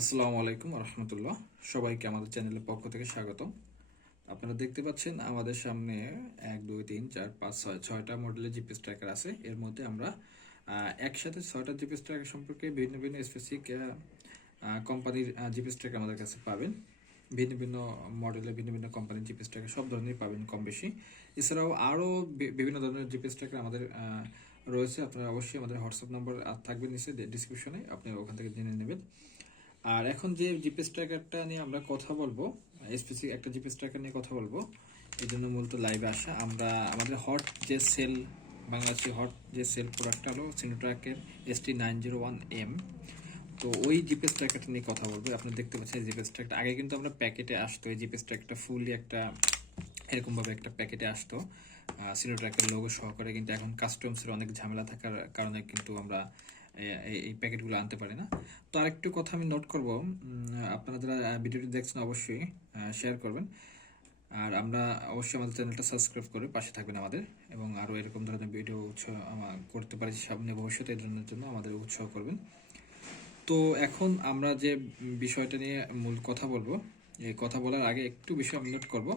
আসসালামু আলাইকুম রহমতুল্লাহ। সবাইকে আমাদের চ্যানেলের পক্ষ থেকে স্বাগতম। আপনারা দেখতে পাচ্ছেন আমাদের সামনে 1 2 3 4 5 6 ছয়টা মডেলের জিপিএস ট্র্যাকার আছে। এর মধ্যে আমরা একসাথে 6টা জিপিএস ট্র্যাকার সম্পর্কে ভিন্ন ভিন্ন স্পেসিফিক কোম্পানির জিপিএস ট্র্যাকার আমাদের কাছে পাবেন। ভিন্ন ভিন্ন মডেলের ভিন্ন ভিন্ন কোম্পানির জিপিএস ট্র্যাকার সব ধরনের পাবেন কম বেশি। এছাড়াও আরও বিভিন্ন ধরনের জিপিএস ট্র্যাকার আমাদের রয়েছে। আপনারা অবশ্যই আমাদের হোয়াটসঅ্যাপ নাম্বার থাকবে নিচে ডিসক্রিপশনে, আপনি ওখান থেকে জেনে নেবেন। আর এখন যে জিপিএস ট্র্যাকারটা নিয়ে আমরা কথা বলবো, স্পেসিফিক একটা জিপিএস ট্র্যাকার নিয়ে কথা বলবো, এই জন্য মূলত লাইভে আসা। আমরা আমাদের বাংলাদেশি হট যে সেল প্রোডাক্টটা হলো সিনোট্র্যাকের ST901M। তো ওই জিপিএস ট্র্যাকারটা নিয়ে কথা বলবো। আপনি দেখতে পাচ্ছেন জিপিএস ট্র্যাকারটা আগে কিন্তু আমরা প্যাকেটে আসতো, এই জিপিএস ট্র্যাকারটা ফুললি একটা এরকমভাবে একটা প্যাকেটে আসতো সিনোট্র্যাকের লোগো সহকারে, কিন্তু এখন কাস্টমসের অনেক ঝামেলা থাকার কারণে কিন্তু আমরা এই প্যাকেটগুলো আনতে পারি না। তো আরেকটু কথা আমি নোট করব, আপনারা যারা ভিডিওটি দেখছেন অবশ্যই শেয়ার করবেন। আর আমরা অবশ্যই আমাদের চ্যানেলটা সাবস্ক্রাইব করে পাশে থাকবেন আমাদের, এবং আরও এরকম ধরনের ভিডিও করতে পারি সামনে ভবিষ্যতে, এই ধরনের জন্য আমাদের উৎসাহ করবেন। তো এখন আমরা যে বিষয়টা নিয়ে মূল কথা বলবো, এই কথা বলার আগে একটু বিষয় আমি নোট করবো।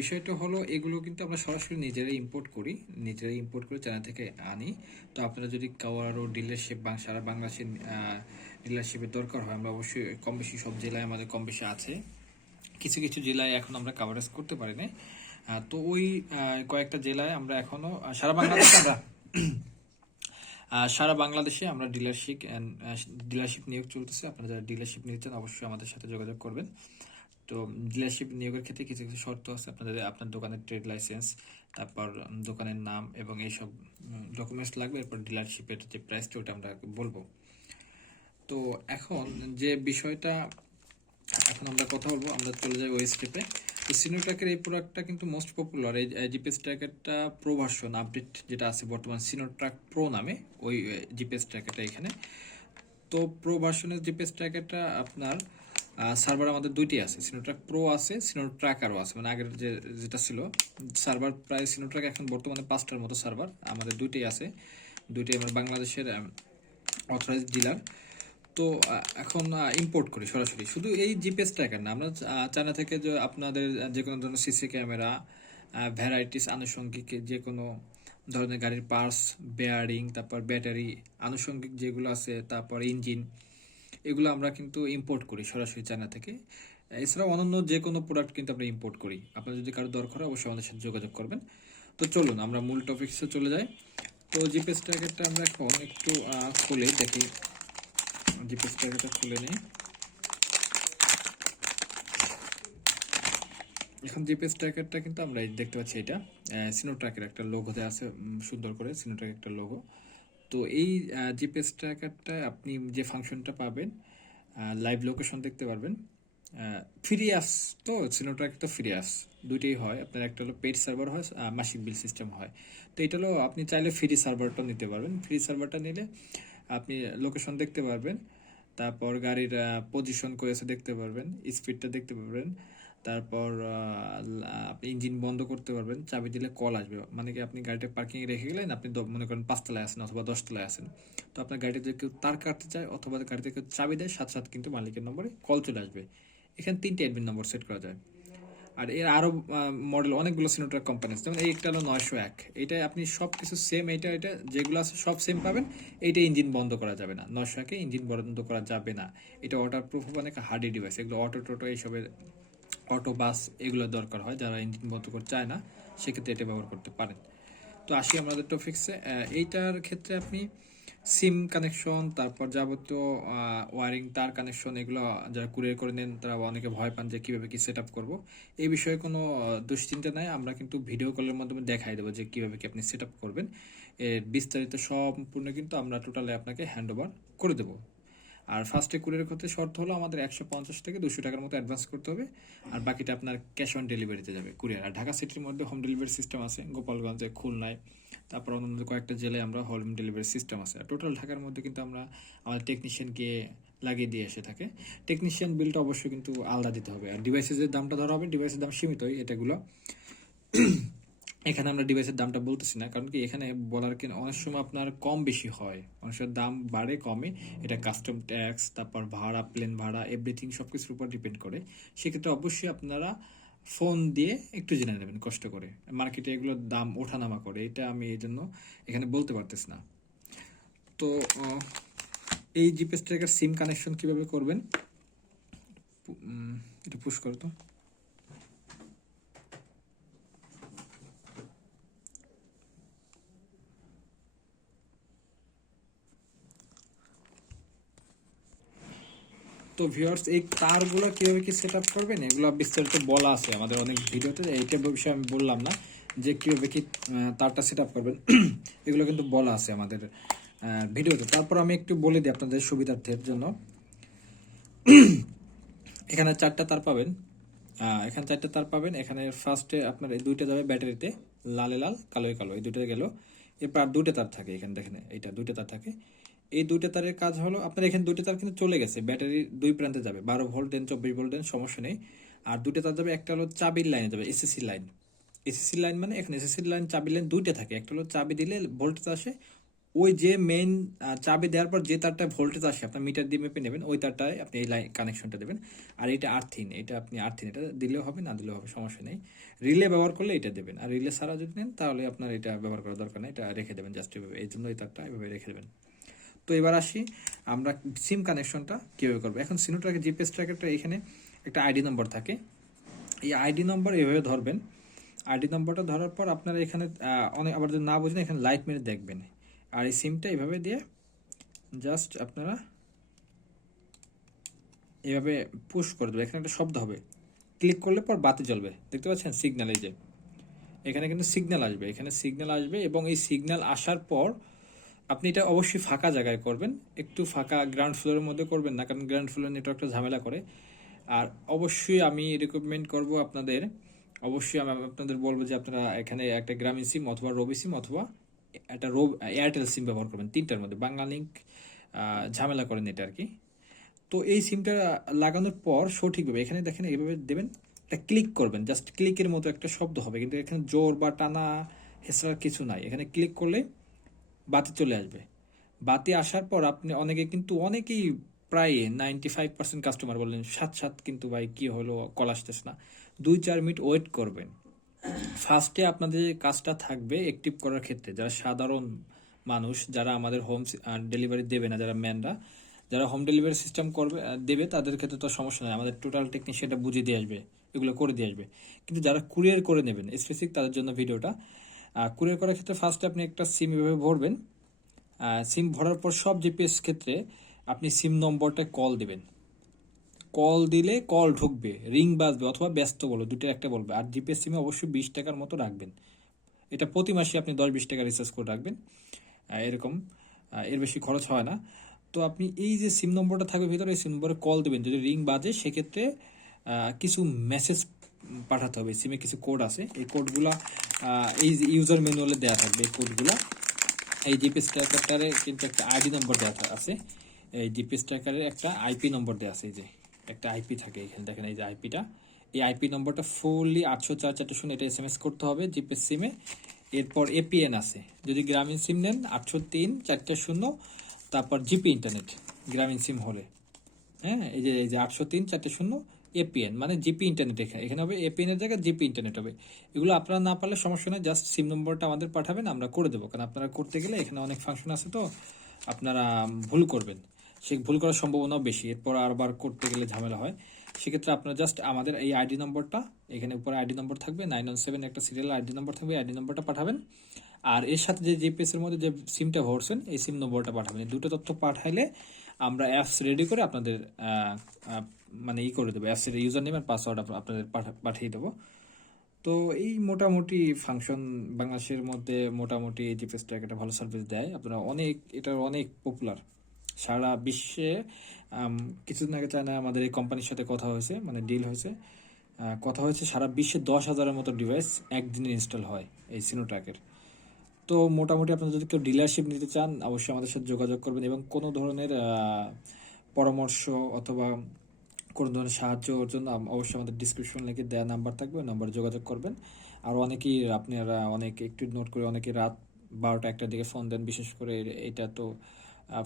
বিষয়টা হলো এগুলো কিন্তু আমরা সরাসরি নিজেরাই ইম্পোর্ট করে চায়না থেকে আনি। তো আপনারা যদি কারো ডিলারশিপ সারা বাংলাদেশের ডিলারশিপের দরকার হয়, আমরা অবশ্যই কম বেশি সব জেলায় আমাদের কম বেশি আছে। কিছু কিছু জেলায় এখন আমরা কাভারেজ করতে পারি না। তো ওই কয়েকটা জেলায় আমরা এখনো সারা বাংলাদেশে আমরা ডিলারশিপ নিয়োগ চলতেছে। আপনারা যারা ডিলারশিপ নিতে চান অবশ্যই আমাদের সাথে যোগাযোগ করবেন। তো ডিলারশিপ নিয়োগের ক্ষেত্রে কিছু কিছু শর্ত আছে। আপনার দোকানের ট্রেড লাইসেন্স, তারপর দোকানের নাম এবং এইসব ডকুমেন্টস লাগবে। এরপর ডিলারশিপের যে প্রাইসটা ওটা আমরা বলবো। তো এখন যে বিষয়টা এখন আমরা কথা বলবো, আমরা চলে যাই ওই স্টেপে। তো সিনোট্র্যাকের এই প্রোডাক্টটা কিন্তু মোস্ট পপুলার। এই জিপিএস ট্র্যাকারটা প্রো ভার্সন আপডেট যেটা আছে বর্তমান সিনোট্র্যাক প্রো নামে, ওই জিপিএস ট্র্যাকারটা এখানে। তো প্রো ভার্সনের জিপিএস ট্র্যাকারটা আপনার সার্ভার আমাদের দুইটি আছে, সিনোট্র্যাক প্রো আছে, সিনোট্র্যাকারও আছে। মানে আগের যেটা ছিল সার্ভার, প্রায় সিনোট্র্যাক এখন বর্তমানে 5টার মতো সার্ভার আমাদের দুইটাই আছে। দুইটাই আমার বাংলাদেশের অথরাইজড ডিলার। তো এখন ইম্পোর্ট করি সরাসরি। শুধু এই জিপিএস ট্র্যাকার না, আমরা চায়না থেকে যে আপনাদের যে কোনো ধরনের সিসি ক্যামেরা, ভ্যারাইটিস আনুষঙ্গিক যে কোনো ধরনের গাড়ির পার্টস, বেয়ারিং, তারপর ব্যাটারি, আনুষঙ্গিক যেগুলো আছে, তারপর ইঞ্জিন, এগুলো আমরা কিন্তু ইম্পোর্ট করি সরাসরি চায়না থেকে। এছাড়াও অন্যান্য যে কোনো প্রোডাক্ট কিন্তু আমরা ইম্পোর্ট করি। আপনার যদি কারো দরকার হয় অবশ্যই আমাদের সাথে যোগাযোগ করবেন। তো চলুন আমরা মূল টপিক্সে চলে যাই। তো জিপিএস ট্র্যাকারটা আমরা এখন একটু খুলে দেখি। জিপিএস ট্র্যাকারটা খুলে নিই। এখন জিপিএস ট্র্যাকারটা কিন্তু আমরা দেখতে পাচ্ছি, এটা সিনোট্র্যাকের একটা লোগো দেওয়া আছে, সুন্দর করে সিনোট্র্যাক একটা লোগো। তো এই জিপিএস ট্র্যাকারটা আপনি যে ফাংশনটা পাবেন, লাইভ লোকেশন দেখতে পারবেন, ফ্রি অ্যাপস। তো সিনোট্র্যাক তো ফ্রি অ্যাপস দুইটাই হয় আপনার, একটা হলো পেড সার্ভার হয়, মাসিক বিল সিস্টেম হয়। তো এটা হলো আপনি চাইলে ফ্রি সার্ভারটা নিতে পারবেন। ফ্রি সার্ভারটা নিলে আপনি লোকেশন দেখতে পারবেন, তারপর গাড়ির পজিশন করেছে দেখতে পারবেন, স্পিডটা দেখতে পারবেন, তারপর আপনি ইঞ্জিন বন্ধ করতে পারবেন। চাবি দিলে কল আসবে, মানে কি আপনি গাড়িটা পার্কিংয়ে রেখে গেলেন, আপনি মনে করেন 5তলায় আছেন অথবা 10তলায় আছেন। তো আপনার গাড়িতে যদি কেউ তার কাটতে চায় অথবা গাড়িতে কেউ চাবি দেয়, সাথে সাথে কিন্তু মালিকের নম্বরে কল চলে আসবে। এখানে 3টে অ্যাডমিন নম্বর সেট করা যায়। আর এর আরও মডেল অনেকগুলো সিনোট্র্যাক কোম্পানি আছে, যেমন এইটা হলো 901। এইটাই আপনি সব কিছু সেম, এটা যেগুলো আছে সব সেম পাবেন। এইটা ইঞ্জিন বন্ধ করা যাবে না, 901-এ ইঞ্জিন বন্ধ করা যাবে না। এটা ওয়াটার প্রুফ, অনেক হার্ডি ডিভাইস। এগুলো অটো টোটো এইসবের, অটো বাস এগুলো দরকার হয়, যারা ইঞ্জিন বন্ধ করতে চায় না সেক্ষেত্রে এটা ব্যবহার করতে পারেন। তো আসি আমাদের টপিক্সে। এইটার ক্ষেত্রে আপনি সিম কানেকশন, তারপর যাবতীয় ওয়ারিং, তার কানেকশন, এগুলো যারা কুরিয়ার করে নেন তারা অনেকে ভয় পান যে কীভাবে কি সেট আপ করবো। এই বিষয়ে কোনো দুশ্চিন্তা নাই, আমরা কিন্তু ভিডিও কলের মাধ্যমে দেখাই দেবো যে কীভাবে কি আপনি সেট আপ করবেন। এর বিস্তারিত সম্পূর্ণ কিন্তু আমরা টোটালি আপনাকে হ্যান্ড ওভার করে দেবো। আর ফার্স্টে কুরিয়ার করতে শর্ত হলো আমাদের 150 থেকে 200 টাকার মতো অ্যাডভান্স করতে হবে, আর বাকিটা আপনার ক্যাশ অন ডেলিভারিতে যাবে কুরিয়ার। আর ঢাকা সিটির মধ্যে হোম ডেলিভারি সিস্টেম আছে, গোপালগঞ্জে, খুলনায়, তারপর অন্য কয়েকটা জেলায় আমরা হোম ডেলিভারি সিস্টেম আছে। আর টোটাল ঢাকার মধ্যে কিন্তু আমরা আমাদের টেকনিশিয়ানকে লাগিয়ে দিয়ে এসে থাকে। টেকনিশিয়ান বিলটা অবশ্যই কিন্তু আলাদা দিতে হবে। আর ডিভাইসের যে দামটা ধরা হবে, ডিভাইসের দাম সীমিতই এটাগুলো। এখানে আমরা ডিভাইসের দামটা বলতেছি না, কারণ কি এখানে বলার কি অনেক সময় আপনার কম বেশি হয়, অনেক সময় দাম বাড়ে কমে, এটা কাস্টম ট্যাক্স, তারপর ভাড়া, প্লেন ভাড়া, এভরিথিং সব কিছুর উপর ডিপেন্ড করে। সেক্ষেত্রে অবশ্যই আপনারা ফোন দিয়ে একটু জেনে নেবেন কষ্ট করে। মার্কেটে এগুলোর দাম ওঠানামা করে, এটা আমি এই জন্য এখানে বলতে পারতেছি না। তো এই জিপিএস ট্র্যাকার সিম কানেকশন কিভাবে করবেন, এটা পুশ করো তো। তো ভিউয়ার্স, এই তারগুলো কীভাবে কি সেট আপ করবেন এগুলো বিস্তারিত বলা আছে আমাদের অনেক ভিডিওতে, এইটা বিষয়ে আমি বললাম না যে কীভাবে কি তারটা সেট আপ করবেন এগুলো কিন্তু বলা আছে আমাদের ভিডিওতে। তারপর আমি একটু বলে দিই আপনাদের সুবিধার্থের জন্য। এখানে 4টা তার পাবেন, এখানে 4টা তার পাবেন। এখানে ফার্স্টে আপনার এই 2টা যাবে ব্যাটারিতে, লালে লাল কালোয় কালো, এই 2টা গেল। এরপর আর 2টা তার থাকে, এখানে দেখেন এইটা 2টা তার থাকে। এই 2টা তারের কাজ হলো, আপনার এখানে 2টা তার কিন্তু চলে গেছে, ব্যাটারির 2 প্রান্তে যাবে, 12 ভোল্ট দেন 24 ভোল্ট দেন, সমস্যা নেই। আর 2টা তার যাবে, একটা হলো চাবির লাইনে যাবে, এসএসসি লাইন। এসএসসি লাইন মানে এখানে এসএসসি লাইন, চাবির লাইন 2টা থাকে, একটা হলো চাবি দিলে ভোল্টেজ আসে, ওই যে মেইন চাবি দেওয়ার পর যে তারটা ভোল্টেজ আসে আপনার মিটার দিয়ে মেপে নেবেন, ওই তারটায় আপনি এই লাইন কানেকশনটা দেবেন। আর এটা আর্থিন, এটা আপনি আর্থিন, এটা দিলেও হবে না দিলেও হবে, সমস্যা নেই। রিলে ব্যবহার করলে এটা দেবেন, আর রিলে ছাড়া যদি নেন তাহলে আপনার এটা ব্যবহার করার দরকার নেই, এটা রেখে দেবেন জাস্ট এভাবে, এই জন্য এই তারটা এভাবে রেখে দেবেন। তো এবার আসি আমরা সিম কানেকশনটা কীভাবে করবো। এখন সিনোট্র্যাকের জিপিএস ট্র্যাকারটা এখানে একটা আইডি নম্বর থাকে, এই আইডি নম্বর এভাবে ধরবেন। আইডি নম্বরটা ধরার পর আপনারা এখানে অনেক আবার যদি না বুঝেন এখানে লাইট মেরে দেখবেন। আর এই সিমটা এভাবে দিয়ে জাস্ট আপনারা এভাবে পুশ করে দেবেন, এখানে একটা শব্দ হবে, ক্লিক করলে পর বাতি জ্বলবে, দেখতে পাচ্ছেন সিগন্যাল, এই যে এখানে কিন্তু সিগন্যাল আসবে, এখানে সিগন্যাল আসবে। এবং এই সিগন্যাল আসার পর আপনি এটা অবশ্যই ফাঁকা জায়গায় করবেন, একটু ফাঁকা, গ্রাউন্ড ফ্লোরের মধ্যে করবেন না, কারণ গ্রাউন্ড ফ্লোরের নেটওয়ার্কটা ঝামেলা করে। আর অবশ্যই আমি রেকমেন্ড করব আপনাদের, অবশ্যই আমি আপনাদের বলবো যে আপনারা এখানে একটা গ্রামীণ সিম অথবা রবি সিম অথবা একটা এয়ারটেল সিম ব্যবহার করবেন, 3টার মধ্যে। বাংলালিংক ঝামেলা করেন এটা আর কি। তো এই সিমটা লাগানোর পর সঠিকভাবে এখানে দেখেন এইভাবে দেবেন, একটা ক্লিক করবেন, জাস্ট ক্লিকের মতো একটা শব্দ হবে, কিন্তু এখানে জোর বা টানা হেঁচড়ার কিছু নাই, এখানে ক্লিক করলে বাতি চলে আসবে। বাতি আসার পর আপনি অনেকেই প্রায় 95% কাস্টমার বললেন সাত সাত, কিন্তু ভাই কি হলো কল আসতেছে না, 2-4 মিনিট ওয়েট করবেন। ফার্স্টে আপনাদের যে কাজটা থাকবে অ্যাক্টিভ করার ক্ষেত্রে, যারা সাধারণ মানুষ, যারা আমাদের হোম ডেলিভারি দেবে না, যারা ম্যানরা, যারা হোম ডেলিভারি সিস্টেম করবে দেবে, তাদের ক্ষেত্রে তো সমস্যা নেই, আমাদের টোটাল টেকনিশিয়ানটা বুঝিয়ে দিয়ে আসবে, এগুলো করে দিয়ে আসবে। কিন্তু যারা কুরিয়ার করে নেবেন স্পেসিফিক, তাদের জন্য ভিডিওটা। কুরিয়ার করার ক্ষেত্রে ফার্স্টে আপনি একটা সিম এভাবে ভরবেন, সিম ভরার পর সব জিপিএস ক্ষেত্রে আপনি সিম নম্বরটা কল দিবেন, কল দিলে কল ঢুকবে, রিং বাজবে অথবা ব্যস্ত বলো, দুটোর একটা বলবে। আর জিপিএস সিমে অবশ্যই 20 টাকার মতো রাখবেন, এটা প্রতি মাসে আপনি 10-20 টাকা রিচার্জ করে রাখবেন, এরকম, এর বেশি খরচ হয় না। তো আপনি এই যে সিম নম্বরটা থাকবে ভিতরে, এই সিম নম্বরে কল দেবেন, যদি রিং বাজে সেক্ষেত্রে কিছু মেসেজ পাঠাতে হবে, সিমে কিছু কোড আছে, এই কোডগুলা এই যে ইউজার ম্যানুয়ালে দেওয়া থাকবে, এই কোডগুলা। এই জিপিএস ট্র্যাকারে কিন্তু একটা আইডি নম্বর দেওয়া আছে, এই জিপিএস ট্র্যাকারের একটা আইপি নম্বর দেওয়া আছে, এই যে একটা আইপি থাকে এখানে দেখেন, এই যে আইপিটা, এই আইপি নম্বরটা ফুললি 804-400 এটা এসএমএস করতে হবে জিপিএস সিমে। এরপর এপিএন আছে, যদি গ্রামীণ সিম নেন 803-400, তারপর জিপি ইন্টারনেট গ্রামীণ সিম হলে, হ্যাঁ এই যে 803-400 এপিএন মানে জিপি ইন্টারনেট, এখানে হবে এপিএন এর জায়গায় জিপি ইন্টারনেট হবে। এগুলো আপনারা না পারলে সমস্যা নেই, জাস্ট সিম নম্বরটা আমাদের পাঠাবেন, আমরা করে দেবো, কারণ আপনারা করতে গেলে এখানে অনেক ফাংশন আছে, তো আপনারা ভুল করবেন, সে ভুল করার সম্ভাবনাও বেশি, এরপর আরবার করতে গেলে ঝামেলা হয়। সেক্ষেত্রে আপনারা জাস্ট আমাদের এই আইডি নম্বরটা, এখানে উপরে আইডি নম্বর থাকবে 917, একটা সিরিয়াল আইডি নম্বর থাকবে, আইডি নম্বরটা পাঠাবেন। আর এর সাথে যে জিপিএস এর মধ্যে যে সিমটা ভরছেন এই সিম নম্বরটা পাঠাবেন, এই দুটো তথ্য পাঠাইলে আমরা অ্যাপস রেডি করে আপনাদের মানে করে দেবো, অ্যাপসের ইউজার নেম আর পাসওয়ার্ড আপনাদের পাঠিয়ে দেবো। তো এই মোটামুটি ফাংশন বাংলাদেশের মধ্যে মোটামুটি জিপিএস ট্র্যাক একটা ভালো সার্ভিস দেয়, আপনারা এটা অনেক পপুলার সারা বিশ্বে। কিছুদিন আগে চায়না আমাদের এই কোম্পানির সাথে কথা হয়েছে, মানে ডিল হয়েছে, কথা হয়েছে, সারা বিশ্বে 10,000-এর মতো ডিভাইস একদিনে ইনস্টল হয় এই সিনোট্র্যাকের। তো মোটামুটি আপনারা যদি কেউ ডিলারশিপ নিতে চান অবশ্যই আমাদের সাথে যোগাযোগ করবেন, এবং কোনো ধরনের পরামর্শ অথবা কোনো ধরনের সাহায্যর জন্য অবশ্যই আমাদের ডিসক্রিপশন লিখে দেওয়া নাম্বার থাকবে, ওই নাম্বারে যোগাযোগ করবেন। আর অনেকেই আপনারা অনেকে একটু নোট করে অনেকে রাত 12টা 1টার দিকে ফোন দেন, বিশেষ করে এটা তো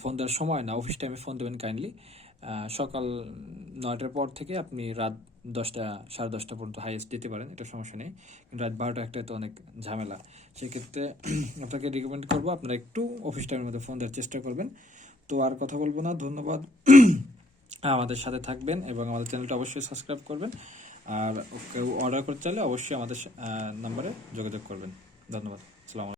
ফোন দেওয়ার সময় না, অফিস টাইমে ফোন দেবেন কাইন্ডলি। সকাল 9টার পর থেকে আপনি রাত 10টা 10:30 পর্যন্ত হাইয়েস্ট দিতে পারেন, এটা সমস্যা নেই। কিন্তু রাত 12টা 1টায় তো অনেক ঝামেলা। সেক্ষেত্রে আপনাকে রিকমেন্ড করবো আপনারা একটু অফিস টাইমের মধ্যে ফোন দেওয়ার চেষ্টা করবেন। তো আর কথা বলবো না, ধন্যবাদ। আমাদের সাথে থাকবেন এবং আমাদের চ্যানেলটা অবশ্যই সাবস্ক্রাইব করবেন। আর কেউ অর্ডার করতে চাইলে অবশ্যই আমাদের নাম্বারে যোগাযোগ করবেন। ধন্যবাদ। আসসালামু আলাইকুম।